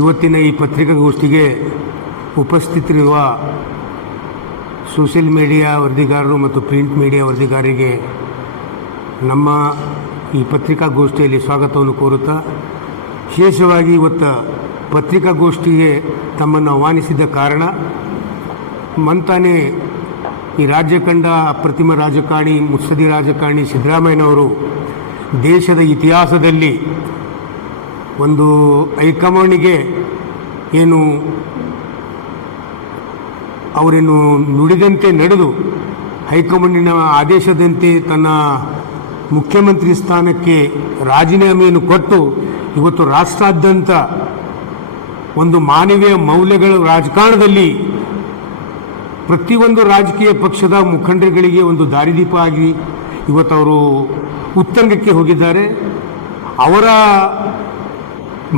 ಇವತ್ತಿನ ಈ ಪತ್ರಿಕಾಗೋಷ್ಠಿಗೆ ಉಪಸ್ಥಿತರಿರುವ social media ವರದಿಗಾರರು ಮತ್ತು ಪ್ರಿಂಟ್ ಮೀಡಿಯಾ ವರದಿಗಾರರಿಗೆ ನಮ್ಮ ಈ ಪತ್ರಿಕಾಗೋಷ್ಠಿಯಲ್ಲಿ ಸ್ವಾಗತವನ್ನು ಕೋರುತ್ತಾ, ವಿಶೇಷವಾಗಿ ಇವತ್ತು ಪತ್ರಿಕಾಗೋಷ್ಠಿಗೆ ತಮ್ಮನ್ನು ಆಹ್ವಾನಿಸಿದ ಕಾರಣ, ಮಂತಾನೆ ಈ ರಾಜ್ಯ ಕಂಡ ಅಪ್ರತಿಮ ರಾಜಕಾರಣಿ, ಮುತ್ಸದಿ ರಾಜಕಾರಣಿ ಸಿದ್ದರಾಮಯ್ಯನವರು ದೇಶದ ಇತಿಹಾಸದಲ್ಲಿ ಒಂದು ಹೈಕಮಾಂಡಿಗೆ ಏನು ಅವರೇನು ನುಡಿದಂತೆ ನಡೆದು ಹೈಕಮಾಂಡಿನ ಆದೇಶದಂತೆ ತನ್ನ ಮುಖ್ಯಮಂತ್ರಿ ಸ್ಥಾನಕ್ಕೆ ರಾಜೀನಾಮೆಯನ್ನು ಕೊಟ್ಟು ಇವತ್ತು ರಾಷ್ಟ್ರಾದ್ಯಂತ ಒಂದು ಮಾನವೀಯ ಮೌಲ್ಯಗಳ ರಾಜಕಾರಣದಲ್ಲಿ ಪ್ರತಿಯೊಂದು ರಾಜಕೀಯ ಪಕ್ಷದ ಮುಖಂಡರುಗಳಿಗೆ ಒಂದು ದಾರಿದೀಪ ಆಗಿ ಇವತ್ತು ಅವರು ಉತ್ತುಂಗಕ್ಕೆ ಹೋಗಿದ್ದಾರೆ. ಅವರ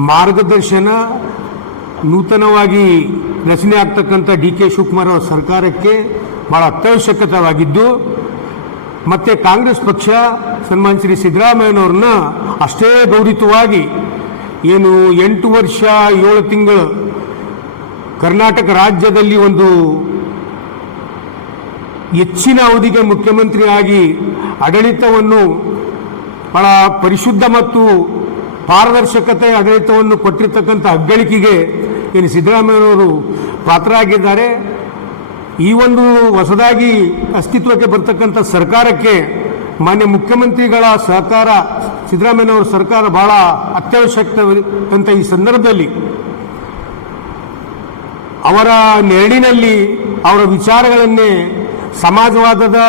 ಮಾರ್ಗದರ್ಶನ ನೂತನವಾಗಿ ರಚನೆ ಆಗ್ತಕ್ಕಂಥ ಡಿ ಕೆ ಶಿವಕುಮಾರ್ ಅವರ ಸರ್ಕಾರಕ್ಕೆ ಬಹಳ ಅತ್ಯವಶ್ಯಕವಾಗಿದ್ದು, ಮತ್ತು ಕಾಂಗ್ರೆಸ್ ಪಕ್ಷ ಸನ್ಮಾನ್ಯ ಶ್ರೀ ಸಿದ್ದರಾಮಯ್ಯನವ್ರನ್ನ ಅಷ್ಟೇ ಗೌರವಿತವಾಗಿ ಏನು 8 ವರ್ಷ 7 ತಿಂಗಳು ಕರ್ನಾಟಕ ರಾಜ್ಯದಲ್ಲಿ ಒಂದು ಹೆಚ್ಚಿನ ಅವಧಿಗೆ ಮುಖ್ಯಮಂತ್ರಿಯಾಗಿ ಆಡಳಿತವನ್ನು ಬಹಳ ಪರಿಶುದ್ಧ ಮತ್ತು ಪಾರದರ್ಶಕತೆ ಆಡಳಿತವನ್ನು ಕೊಟ್ಟಿರ್ತಕ್ಕಂಥ ಅಗ್ಗಳಿಕೆಗೆ ಏನು ಸಿದ್ದರಾಮಯ್ಯನವರು ಪಾತ್ರರಾಗಿದ್ದಾರೆ. ಈ ಒಂದು ಹೊಸದಾಗಿ ಅಸ್ತಿತ್ವಕ್ಕೆ ಬರ್ತಕ್ಕಂಥ ಸರ್ಕಾರಕ್ಕೆ ಮಾನ್ಯ ಮುಖ್ಯಮಂತ್ರಿಗಳ ಸಹಕಾರ, ಸಿದ್ದರಾಮಯ್ಯನವರ ಸರ್ಕಾರ ಬಹಳ ಅತ್ಯವಶ್ಯಕತೆ. ಈ ಸಂದರ್ಭದಲ್ಲಿ ಅವರ ನೆರಳಿನಲ್ಲಿ ಅವರ ವಿಚಾರಗಳನ್ನೇ ಸಮಾಜವಾದದ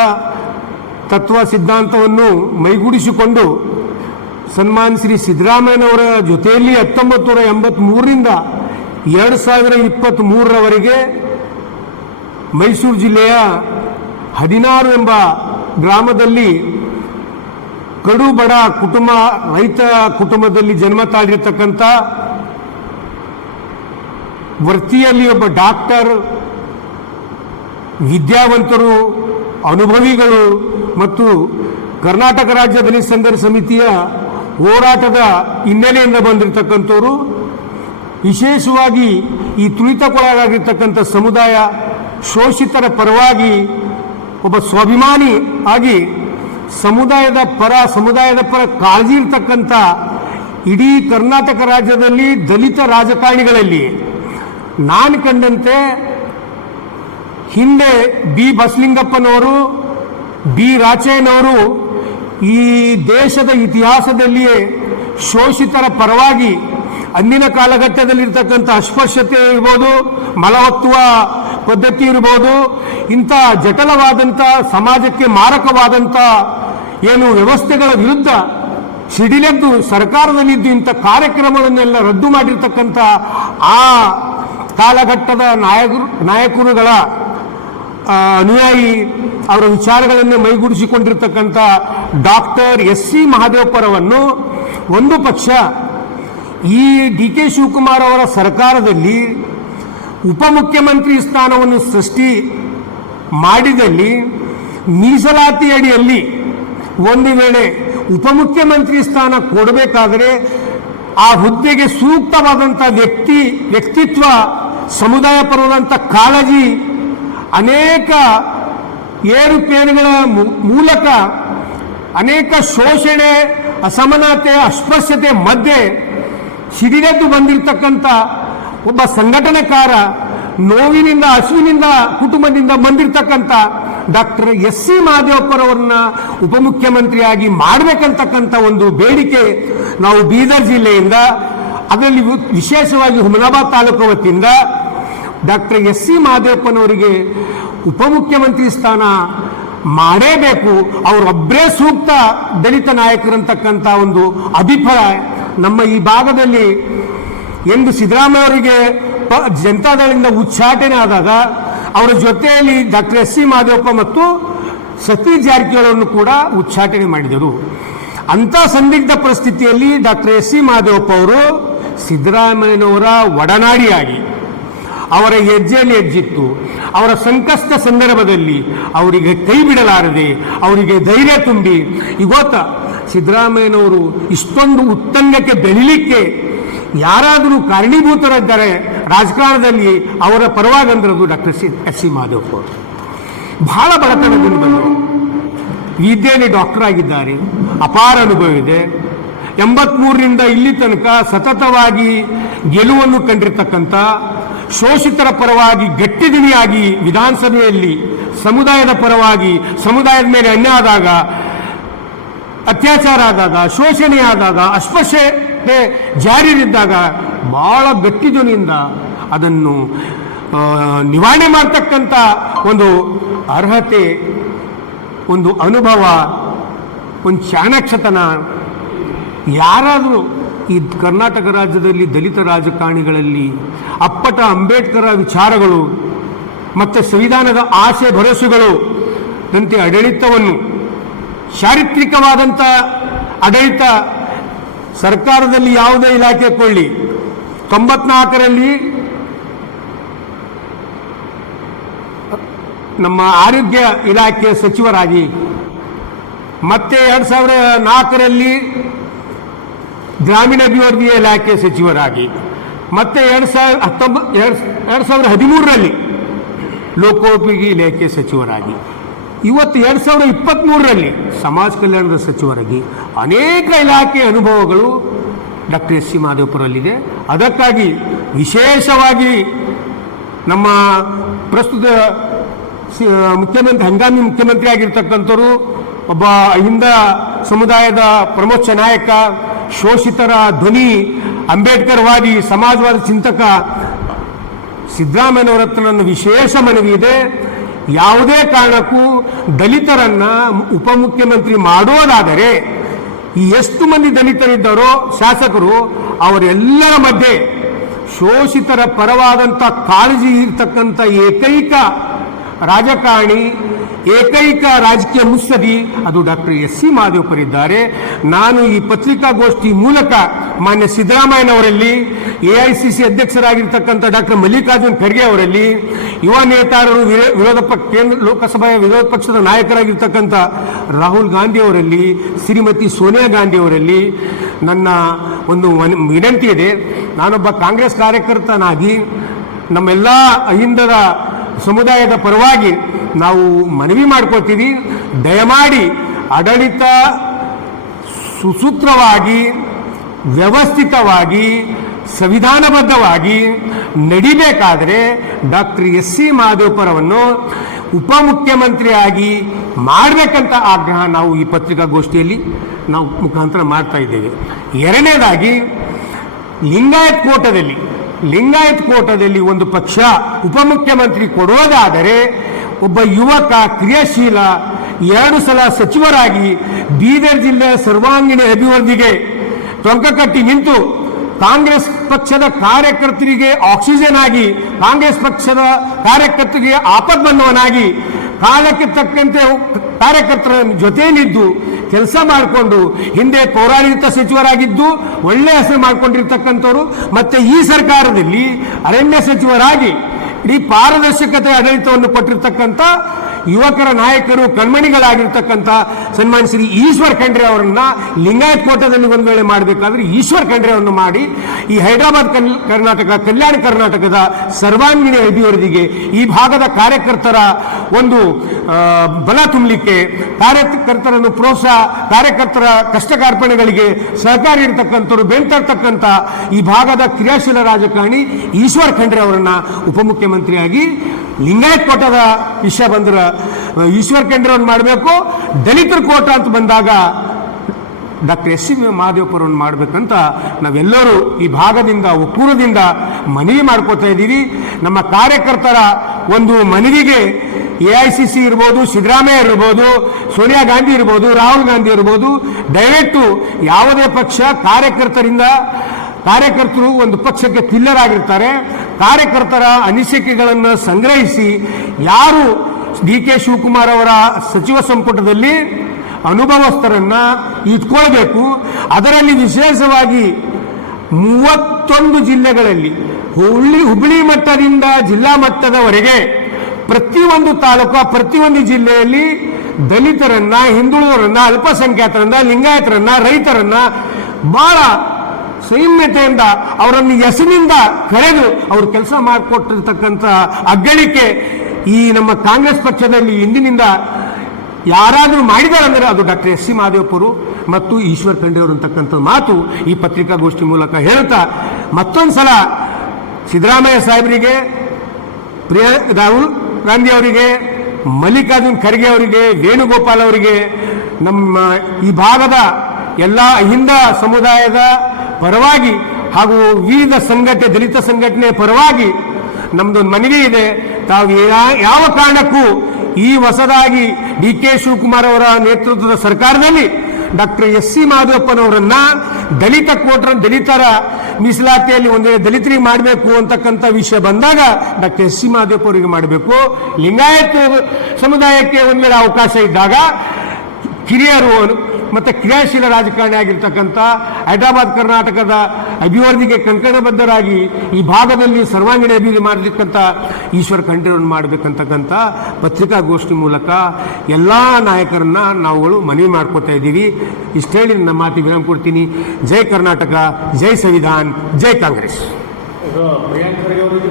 ತತ್ವ ಸಿದ್ಧಾಂತವನ್ನು ಮೈಗೂಡಿಸಿಕೊಂಡು ಸನ್ಮಾನ್ ಶ್ರೀ ಸಿದ್ದರಾಮಯ್ಯನವರ ಜೊತೆಯಲ್ಲಿ 1983ರಿಂದ 2023ರವರೆಗೆ ಮೈಸೂರು ಜಿಲ್ಲೆಯ 16 ಎಂಬ ಗ್ರಾಮದಲ್ಲಿ ಕಡು ಬಡ ಕುಟುಂಬ, ರೈತ ಕುಟುಂಬದಲ್ಲಿ ಜನ್ಮ ತಾಳಿರ್ತಕ್ಕಂಥ ವೃತ್ತಿಯಲ್ಲಿ ಒಬ್ಬ ಡಾಕ್ಟರ್, ವಿದ್ಯಾವಂತರು, ಅನುಭವಿಗಳು ಮತ್ತು ಕರ್ನಾಟಕ ರಾಜ್ಯ ದಲಿತ ಸಂಘರ್ಷ ಸಮಿತಿಯ ಹೋರಾಟದ ಹಿನ್ನೆಲೆಯಿಂದ ಬಂದಿರತಕ್ಕಂಥವರು, ವಿಶೇಷವಾಗಿ ಈ ತುಳಿತಕ್ಕೊಳಗಾಗಿರ್ತಕ್ಕಂಥ ಸಮುದಾಯ, ಶೋಷಿತರ ಪರವಾಗಿ ಒಬ್ಬ ಸ್ವಾಭಿಮಾನಿ ಆಗಿ ಸಮುದಾಯದ ಪರ ಕಾಳಜಿ ಇರ್ತಕ್ಕಂಥ ಇಡೀ ಕರ್ನಾಟಕ ರಾಜ್ಯದಲ್ಲಿ ದಲಿತ ರಾಜಕಾರಣಿಗಳಲ್ಲಿ ನಾನು ಕಂಡಂತೆ ಹಿಂದೆ ಬಿ ಬಸಲಿಂಗಪ್ಪನವರು, ಬಿ ರಾಚಯ್ಯನವರು ಈ ದೇಶದ ಇತಿಹಾಸದಲ್ಲಿಯೇ ಶೋಷಿತರ ಪರವಾಗಿ ಅಂದಿನ ಕಾಲಘಟ್ಟದಲ್ಲಿರ್ತಕ್ಕಂಥ ಅಸ್ಪೃಶ್ಯತೆ ಇರ್ಬೋದು, ಮಲಹೊತ್ತುವ ಪದ್ಧತಿ ಇರ್ಬೋದು, ಇಂಥ ಜಟಲವಾದಂಥ ಸಮಾಜಕ್ಕೆ ಮಾರಕವಾದಂಥ ಏನು ವ್ಯವಸ್ಥೆಗಳ ವಿರುದ್ಧ ಸಿಡಿಲೆದ್ದು ಸರ್ಕಾರದಲ್ಲಿದ್ದು ಇಂಥ ಕಾರ್ಯಕ್ರಮಗಳನ್ನೆಲ್ಲ ರದ್ದು ಮಾಡಿರ್ತಕ್ಕಂಥ ಆ ಕಾಲಘಟ್ಟದ ನಾಯಕರುಗಳ ಅನುಯಾಯಿ, ಅವರ ವಿಚಾರಗಳನ್ನೇ ಮೈಗೂಡಿಸಿಕೊಂಡಿರ್ತಕ್ಕಂಥ ಡಾಕ್ಟರ್ ಎಸ್.ಸಿ. ಮಹದೇವಪ್ಪರವನ್ನು ಒಂದು ಪಕ್ಷ ಈ ಡಿ ಕೆ ಶಿವಕುಮಾರ್ ಅವರ ಸರ್ಕಾರದಲ್ಲಿ ಉಪಮುಖ್ಯಮಂತ್ರಿ ಸ್ಥಾನವನ್ನು ಸೃಷ್ಟಿ ಮಾಡಿದಲ್ಲಿ ಮೀಸಲಾತಿ ಅಡಿಯಲ್ಲಿ ಒಂದು ವೇಳೆ ಉಪಮುಖ್ಯಮಂತ್ರಿ ಸ್ಥಾನ ಕೊಡಬೇಕಾದರೆ ಆ ಹುದ್ದೆಗೆ ಸೂಕ್ತವಾದಂಥ ವ್ಯಕ್ತಿತ್ವ, ಸಮುದಾಯ ಪರವಾದಂಥ ಕಾಳಜಿ, ಅನೇಕ ಏರುಪೇರುಗಳ ಮೂಲಕ ಅನೇಕ ಶೋಷಣೆ, ಅಸಮಾನತೆ, ಅಸ್ಪೃಶ್ಯತೆ ಮಧ್ಯೆ ಸಿಡಿಲೆದ್ದು ಬಂದಿರತಕ್ಕಂಥ ಒಬ್ಬ ಸಂಘಟನೆಕಾರ, ನೋವಿನಿಂದ ಹಸುವಿನಿಂದ ಕುಟುಂಬದಿಂದ ಬಂದಿರತಕ್ಕಂಥ ಡಾಕ್ಟರ್ ಎಸ್.ಸಿ. ಮಹದೇವಪ್ಪರವ್ರನ್ನ ಉಪಮುಖ್ಯಮಂತ್ರಿಯಾಗಿ ಮಾಡಬೇಕಂತಕ್ಕಂಥ ಒಂದು ಬೇಡಿಕೆ ನಾವು ಬೀದರ್ ಜಿಲ್ಲೆಯಿಂದ, ಅದರಲ್ಲಿ ವಿಶೇಷವಾಗಿ ಹುಮನಾಬಾದ್ ತಾಲೂಕು ವತಿಯಿಂದ ಡಾಕ್ಟರ್ ಎಸ್.ಸಿ. ಮಹದೇವಪ್ಪನವರಿಗೆ ಉಪಮುಖ್ಯಮಂತ್ರಿ ಸ್ಥಾನ ಮಾಡೇಬೇಕು, ಅವರೊಬ್ಬರೇ ಸೂಕ್ತ ದಲಿತ ನಾಯಕರಂತಕ್ಕಂಥ ಒಂದು ಅಭಿಪ್ರಾಯ ನಮ್ಮ ಈ ಭಾಗದಲ್ಲಿ. ಎಂದು ಸಿದ್ದರಾಮಯ್ಯ ಅವರಿಗೆ ಜನತಾದಳದಿಂದ ಉಚ್ಚಾಟನೆ ಆದಾಗ ಅವರ ಜೊತೆಯಲ್ಲಿ ಡಾಕ್ಟರ್ ಎಸ್.ಸಿ. ಮಹದೇವಪ್ಪ ಮತ್ತು ಸತೀಶ್ ಜಾರಕಿಹೊಳಿಯನ್ನು ಕೂಡ ಉಚ್ಚಾಟನೆ ಮಾಡಿದರು. ಅಂಥ ಸಂದಿಗ್ಧ ಪರಿಸ್ಥಿತಿಯಲ್ಲಿ ಡಾಕ್ಟರ್ ಎಸ್.ಸಿ. ಮಹದೇವಪ್ಪ ಅವರು ಸಿದ್ದರಾಮಯ್ಯನವರ ಒಡನಾಡಿಯಾಗಿ ಅವರ ಹೆಜ್ಜೆಯಲ್ಲಿ ಹೆಜ್ಜಿತ್ತು. ಅವರ ಸಂಕಷ್ಟ ಸಂದರ್ಭದಲ್ಲಿ ಅವರಿಗೆ ಕೈ ಬಿಡಲಾರದೆ ಅವರಿಗೆ ಧೈರ್ಯ ತುಂಬಿ ಇವತ್ತು ಸಿದ್ದರಾಮಯ್ಯನವರು ಇಷ್ಟೊಂದು ಉತ್ತುಂಗಕ್ಕೆ ಬೆಳೀಲಿಕ್ಕೆ ಯಾರಾದರೂ ಕಾರಣೀಭೂತರಿದ್ದಾರೆ ರಾಜಕಾರಣದಲ್ಲಿ ಅವರ ಪರವಾಗಂದ್ರದು ಡಾಕ್ಟರ್ ಎಸ್ ಸಿ ಮಾದೇವಪ್ಪ ಅವರು. ಬಹಳ ಬಡತನದಿಂದ ಬಂದರು, ವಿದ್ಯೆಯಲ್ಲಿ ಡಾಕ್ಟರ್ ಆಗಿದ್ದಾರೆ, ಅಪಾರ ಅನುಭವ ಇದೆ. 83ರಿಂದ ಇಲ್ಲಿ ತನಕ ಸತತವಾಗಿ ಗೆಲುವನ್ನು ಕಂಡಿರ್ತಕ್ಕಂಥ, ಶೋಷಿತರ ಪರವಾಗಿ ಗಟ್ಟಿದಿನಿಯಾಗಿ ವಿಧಾನಸಭೆಯಲ್ಲಿ ಸಮುದಾಯದ ಪರವಾಗಿ, ಸಮುದಾಯದ ಮೇಲೆ ಅನ್ಯಾಯ ಆದಾಗ, ಅತ್ಯಾಚಾರ ಆದಾಗ, ಶೋಷಣೆ ಆದಾಗ, ಅಸ್ಪೃಶ್ಯತೆ ಜಾರಿಯಲ್ಲಿದ್ದಾಗ ಬಹಳ ಗಟ್ಟಿ ಧ್ವನಿಯಿಂದ ಅದನ್ನು ನಿವಾರಣೆ ಮಾಡ್ತಕ್ಕಂಥ ಒಂದು ಅರ್ಹತೆ, ಒಂದು ಅನುಭವ, ಒಂದು ಚಾಣಾಕ್ಷತನ ಯಾರಾದರೂ ಈ ಕರ್ನಾಟಕ ರಾಜ್ಯದಲ್ಲಿ ದಲಿತ ರಾಜಕಾರಣಿಗಳಲ್ಲಿ ಅಪ್ಪಟ ಅಂಬೇಡ್ಕರ್ ವಿಚಾರಗಳು ಮತ್ತು ಸಂವಿಧಾನದ ಆಸೆ ಭರವಸೆಗಳು ನಂತೆ ಆಡಳಿತವನ್ನು, ಚಾರಿತ್ರಿಕವಾದಂಥ ಆಡಳಿತ ಸರ್ಕಾರದಲ್ಲಿ ಯಾವುದೇ ಇಲಾಖೆ ಕೊಳ್ಳಿ, 94ರಲ್ಲಿ ನಮ್ಮ ಆರೋಗ್ಯ ಇಲಾಖೆ ಸಚಿವರಾಗಿ, ಮತ್ತೆ 2004ರಲ್ಲಿ ಗ್ರಾಮೀಣಾಭಿವೃದ್ಧಿ ಇಲಾಖೆ ಸಚಿವರಾಗಿ, ಮತ್ತೆ 2013ರಲ್ಲಿ ಲೋಕೋಪಯೋಗಿ ಇಲಾಖೆ ಸಚಿವರಾಗಿ, ಇವತ್ತು 2023ರಲ್ಲಿ ಸಮಾಜ ಕಲ್ಯಾಣದ ಸಚಿವರಾಗಿ ಅನೇಕ ಇಲಾಖೆ ಅನುಭವಗಳು ಡಾಕ್ಟರ್ ಎಸ್ ಸಿ ಮಾದೇವಪುರಲ್ಲಿದೆ. ಅದಕ್ಕಾಗಿ ವಿಶೇಷವಾಗಿ ನಮ್ಮ ಪ್ರಸ್ತುತ ಮುಖ್ಯಮಂತ್ರಿ, ಹಂಗಾಮಿ ಮುಖ್ಯಮಂತ್ರಿ ಆಗಿರ್ತಕ್ಕಂಥವರು, ಒಬ್ಬ ಅಹಿಂದ ಸಮುದಾಯದ ಪ್ರಮುಖ ನಾಯಕ, ಶೋಷಿತರ ಧ್ವನಿ, ಅಂಬೇಡ್ಕರ್ವಾದಿ, ಸಮಾಜವಾದ ಚಿಂತಕ ಸಿದ್ದರಾಮಯ್ಯನವರ ಹತ್ರ ನನ್ನ ವಿಶೇಷ ಮನವಿ ಇದೆ. ಯಾವುದೇ ಕಾರಣಕ್ಕೂ ದಲಿತರನ್ನ ಉಪಮುಖ್ಯಮಂತ್ರಿ ಮಾಡೋದಾದರೆ ಈ ಎಷ್ಟು ಮಂದಿ ದಲಿತರಿದ್ದಾರೋ ಶಾಸಕರು, ಅವರೆಲ್ಲರ ಮಧ್ಯೆ ಶೋಷಿತರ ಪರವಾದಂಥ ಕಾಳಜಿ ಇರ್ತಕ್ಕಂಥ ಏಕೈಕ ರಾಜಕಾರಣಿ, ಏಕೈಕ ರಾಜಕೀಯ ಮುತ್ಸದಿ ಅದು ಡಾಕ್ಟರ್ ಎಸ್ ಸಿ ಮಾದೇವಪುರಿದ್ದಾರೆ. ನಾನು ಈ ಪತ್ರಿಕಾಗೋಷ್ಠಿ ಮೂಲಕ ಮಾನ್ಯ ಸಿದ್ದರಾಮಯ್ಯನವರಲ್ಲಿ, AICC ಅಧ್ಯಕ್ಷರಾಗಿರ್ತಕ್ಕಂಥ ಡಾಕ್ಟರ್ ಮಲ್ಲಿಕಾರ್ಜುನ್ ಖರ್ಗೆ ಅವರಲ್ಲಿ, ಯುವ ನೇತಾರರು, ಕೇಂದ್ರ ಲೋಕಸಭೆಯ ವಿರೋಧ ಪಕ್ಷದ ನಾಯಕರಾಗಿರ್ತಕ್ಕಂಥ ರಾಹುಲ್ ಗಾಂಧಿ ಅವರಲ್ಲಿ, ಶ್ರೀಮತಿ ಸೋನಿಯಾ ಗಾಂಧಿ ಅವರಲ್ಲಿ ನನ್ನ ಒಂದು ವಿನಂತಿ ಇದೆ. ನಾನೊಬ್ಬ ಕಾಂಗ್ರೆಸ್ ಕಾರ್ಯಕರ್ತನಾಗಿ ನಮ್ಮೆಲ್ಲ ಅಹಿಂದದ ಸಮುದಾಯದ ಪರವಾಗಿ ನಾವು ಮನವಿ ಮಾಡ್ಕೊಳ್ತೀವಿ, ದಯಮಾಡಿ ಆಡಳಿತ ಸುಸೂತ್ರವಾಗಿ, ವ್ಯವಸ್ಥಿತವಾಗಿ, ಸಂವಿಧಾನಬದ್ಧವಾಗಿ ನಡಿಬೇಕಾದರೆ ಡಾಕ್ಟರ್ ಎಸ್ ಸಿ ಮಾದೇವಪುರವನ್ನು ಉಪಮುಖ್ಯಮಂತ್ರಿಯಾಗಿ ಮಾಡಬೇಕಂತ ಆಗ್ರಹ ನಾವು ಈ ಪತ್ರಿಕಾಗೋಷ್ಠಿಯಲ್ಲಿ ನಾವು ಮುಖಾಂತರ ಮಾಡ್ತಾ ಇದ್ದೇವೆ. ಎರಡನೇದಾಗಿ ಲಿಂಗಾಯತ್ ಕೋಟದಲ್ಲಿ ಒಂದು ಪಕ್ಷ ಉಪಮುಖ್ಯಮಂತ್ರಿ ಕೊಡೋದಾದರೆ ಒಬ್ಬ ಯುವಕ, ಕ್ರಿಯಾಶೀಲ, 2 ಸಲ ಸಚಿವರಾಗಿ ಬೀದರ್ ಜಿಲ್ಲೆಯ ಸರ್ವಾಂಗೀಣ ಅಭಿವೃದ್ಧಿಗೆ ಟೊಂಕ ಕಟ್ಟಿ ನಿಂತು ಕಾಂಗ್ರೆಸ್ ಪಕ್ಷದ ಕಾರ್ಯಕರ್ತರಿಗೆ ಆಕ್ಸಿಜನ್ ಆಗಿ, ಕಾಂಗ್ರೆಸ್ ಪಕ್ಷದ ಕಾರ್ಯಕರ್ತರಿಗೆ ಆಪದ್ಬಂಧವನಾಗಿ, ಕಾಲಕ್ಕೆ ತಕ್ಕಂತೆ ಕಾರ್ಯಕರ್ತರ ಜೊತೆಯಲ್ಲಿದ್ದು ಕೆಲಸ ಮಾಡಿಕೊಂಡು ಹಿಂದೆ ಪೌರಾಡಳಿತ ಸಚಿವರಾಗಿದ್ದು ಒಳ್ಳೆಯ ಹೆಸರು ಮಾಡಿಕೊಂಡಿರ್ತಕ್ಕಂಥವ್ರು, ಮತ್ತೆ ಈ ಸರ್ಕಾರದಲ್ಲಿ ಅರಣ್ಯ ಸಚಿವರಾಗಿ ಇಡೀ ಪಾರದರ್ಶಕತೆ ಆಡಳಿತವನ್ನು ಕೊಟ್ಟಿರ್ತಕ್ಕಂಥ ಯುವಕರ ನಾಯಕರು, ಕಣ್ಮಣಿಗಳಾಗಿರ್ತಕ್ಕಂಥ ಸನ್ಮಾನ್ಯ ಶ್ರೀ ಈಶ್ವರ್ ಖಂಡ್ರೆ ಅವರನ್ನ ಲಿಂಗಾಯತ್ ಕೋಟದಲ್ಲಿ ಒಂದು ವೇಳೆ ಮಾಡಬೇಕಾದ್ರೆ ಈಶ್ವರ್ ಖಂಡ್ರೆ ಅವರನ್ನು ಮಾಡಿ ಈ ಹೈದರಾಬಾದ್ ಕರ್ನಾಟಕ, ಕಲ್ಯಾಣ ಕರ್ನಾಟಕದ ಸರ್ವಾಂಗೀಣ ಅಭಿವೃದ್ಧಿಗೆ ಈ ಭಾಗದ ಕಾರ್ಯಕರ್ತರ ಒಂದು ಬಲ ತುಂಬಲಿಕ್ಕೆ, ಕಾರ್ಯಕರ್ತರನ್ನು ಪ್ರೋತ್ಸಾಹ, ಕಾರ್ಯಕರ್ತರ ಕಷ್ಟ ಕಾರ್ಪಣೆಗಳಿಗೆ ಸಹಕಾರಿ ಇರತಕ್ಕಂಥವ್ರು, ಬೆಂತರ್ತಕ್ಕಂಥ ಈ ಭಾಗದ ಕ್ರಿಯಾಶೀಲ ರಾಜಕಾರಣಿ ಈಶ್ವರ್ ಖಂಡ್ರೆ ಅವರನ್ನ ಉಪಮುಖ್ಯಮಂತ್ರಿಯಾಗಿ, ಲಿಂಗಾಯತ್ ಕೋಟದ ವಿಷಯ ಬಂದ್ರೆ ಈಶ್ವರ್ ಖಂಡ್ರೆಯನ್ನು ಮಾಡಬೇಕು, ದಲಿತರ ಕೋಟ ಅಂತ ಬಂದಾಗ ಡಾಕ್ಟರ್ ಎಸ್ ಸಿ ಮಾದೇವಪುರವನ್ನು ಮಾಡಬೇಕಂತ ನಾವೆಲ್ಲರೂ ಈ ಭಾಗದಿಂದ ಒಕ್ಕೂರದಿಂದ ಮನವಿ ಮಾಡ್ಕೋತಾ ಇದ್ದೀವಿ. ನಮ್ಮ ಕಾರ್ಯಕರ್ತರ ಒಂದು ಮನವಿಗೆ AICC ಇರ್ಬೋದು, ಸಿದ್ದರಾಮಯ್ಯ ಇರ್ಬೋದು, ಸೋನಿಯಾ ಗಾಂಧಿ ಇರ್ಬೋದು, ರಾಹುಲ್ ಗಾಂಧಿ ಇರ್ಬೋದು, ದಯವಿಟ್ಟು ಯಾವುದೇ ಪಕ್ಷ ಕಾರ್ಯಕರ್ತರು ಒಂದು ಪಕ್ಷಕ್ಕೆ ಪಿಲ್ಲರ್ ಆಗಿರ್ತಾರೆ. ಕಾರ್ಯಕರ್ತರ ಅನಿಸಿಕೆಗಳನ್ನು ಸಂಗ್ರಹಿಸಿ ಯಾರು DK ಶಿವಕುಮಾರ್ ಅವರ ಸಚಿವ ಸಂಪುಟದಲ್ಲಿ ಅನುಭವಸ್ಥರನ್ನ ಇಟ್ಕೊಳ್ಬೇಕು. ಅದರಲ್ಲಿ ವಿಶೇಷವಾಗಿ 31 ಜಿಲ್ಲೆಗಳಲ್ಲಿ ಹುಬ್ಬಳ್ಳಿ ಮಟ್ಟದಿಂದ ಜಿಲ್ಲಾ ಮಟ್ಟದವರೆಗೆ ಪ್ರತಿಯೊಂದು ತಾಲೂಕು, ಪ್ರತಿಯೊಂದು ಜಿಲ್ಲೆಯಲ್ಲಿ ದಲಿತರನ್ನ, ಹಿಂದುಳಿದವರನ್ನ, ಅಲ್ಪಸಂಖ್ಯಾತರನ್ನ, ಲಿಂಗಾಯತರನ್ನ, ರೈತರನ್ನ ಬಹಳ ಸಂಯಮತೆಯಿಂದ ಅವರನ್ನು ಹೆಸರಿನಿಂದ ಕರೆದು ಅವರು ಕೆಲಸ ಮಾಡಿಕೊಟ್ಟಿರ್ತಕ್ಕಂಥ ಅಗ್ಗಳಿಕೆ ಈ ನಮ್ಮ ಕಾಂಗ್ರೆಸ್ ಪಕ್ಷದಲ್ಲಿ ಇಂದಿನಿಂದ ಯಾರಾದರೂ ಮಾಡಿದ್ದಾರೆ ಅಂದರೆ ಅದು ಡಾಕ್ಟರ್ ಎಸ್ ಸಿ ಮಹದೇವಪ್ಪರು ಮತ್ತು ಈಶ್ವರ್ ಖಂಡ್ರೆ ಅವರು ಅಂತಕ್ಕಂಥ ಮಾತು ಈ ಪತ್ರಿಕಾಗೋಷ್ಠಿ ಮೂಲಕ ಹೇಳ್ತಾ ಮತ್ತೊಂದು ಸಲ ಸಿದ್ದರಾಮಯ್ಯ ಸಾಹೇಬರಿಗೆ, ರಾಹುಲ್ ಗಾಂಧಿ ಅವರಿಗೆ, ಮಲ್ಲಿಕಾರ್ಜುನ್ ಖರ್ಗೆ ಅವರಿಗೆ, ವೇಣುಗೋಪಾಲ್ ಅವರಿಗೆ, ನಮ್ಮ ಈ ಭಾಗದ ಎಲ್ಲ ಅಹಿಂದ ಸಮುದಾಯದ ಪರವಾಗಿ ಹಾಗೂ ವಿವಿಧ ದಲಿತ ಸಂಘಟನೆ ಪರವಾಗಿ ನಮ್ದೊಂದು ಮನವಿ ಇದೆ. ತಾವು ಯಾವ ಕಾರಣಕ್ಕೂ ಈ ಹೊಸದಾಗಿ ಡಿ ಕೆ ಶಿವಕುಮಾರ್ ಅವರ ನೇತೃತ್ವದ ಸರ್ಕಾರದಲ್ಲಿ ಡಾಕ್ಟರ್ ಎಸ್ ಸಿ ಮಹದೇವಪ್ಪನವರನ್ನ ದಲಿತರ ಮೀಸಲಾತಿಯಲ್ಲಿ ಒಂದು ದಲಿತರಿಗೆ ಮಾಡಬೇಕು ಅಂತಕ್ಕಂಥ ವಿಷಯ ಬಂದಾಗ ಡಾಕ್ಟರ್ ಎಸ್ ಸಿ ಮಹದೇವಪ್ಪ ಅವರಿಗೆ ಮಾಡಬೇಕು. ಲಿಂಗಾಯತ ಸಮುದಾಯಕ್ಕೆ ಒಂದು ವೇಳೆ ಅವಕಾಶ ಇದ್ದಾಗ ಕಿರಿಯರು ಮತ್ತೆ ಕ್ರಿಯಾಶೀಲ ರಾಜಕಾರಣಿ ಆಗಿರ್ತಕ್ಕಂಥ ಹೈದರಾಬಾದ್ ಕರ್ನಾಟಕದ ಅಭಿವೃದ್ಧಿಗೆ ಕಂಕಣಬದ್ಧರಾಗಿ ಈ ಭಾಗದಲ್ಲಿ ಸರ್ವಾಂಗೀಣ ಅಭಿವೃದ್ಧಿ ಮಾಡತಕ್ಕಂಥ ಈಶ್ವರ್ ಖಂಡ್ರೆಯನ್ನು ಮಾಡಬೇಕಂತಕ್ಕಂಥ ಪತ್ರಿಕಾಗೋಷ್ಠಿ ಮೂಲಕ ಎಲ್ಲ ನಾಯಕರನ್ನ ನಾವುಗಳು ಮನವಿ ಮಾಡ್ಕೋತಾ ಇದ್ದೀವಿ. ಇಷ್ಟು ಹೇಳಿ ನನ್ನ ಮಾತಿಗೆ ವಿರಾಮ ಕೊಡ್ತೀನಿ. ಜೈ ಕರ್ನಾಟಕ, ಜೈ ಸಂವಿಧಾನ್, ಜೈ ಕಾಂಗ್ರೆಸ್.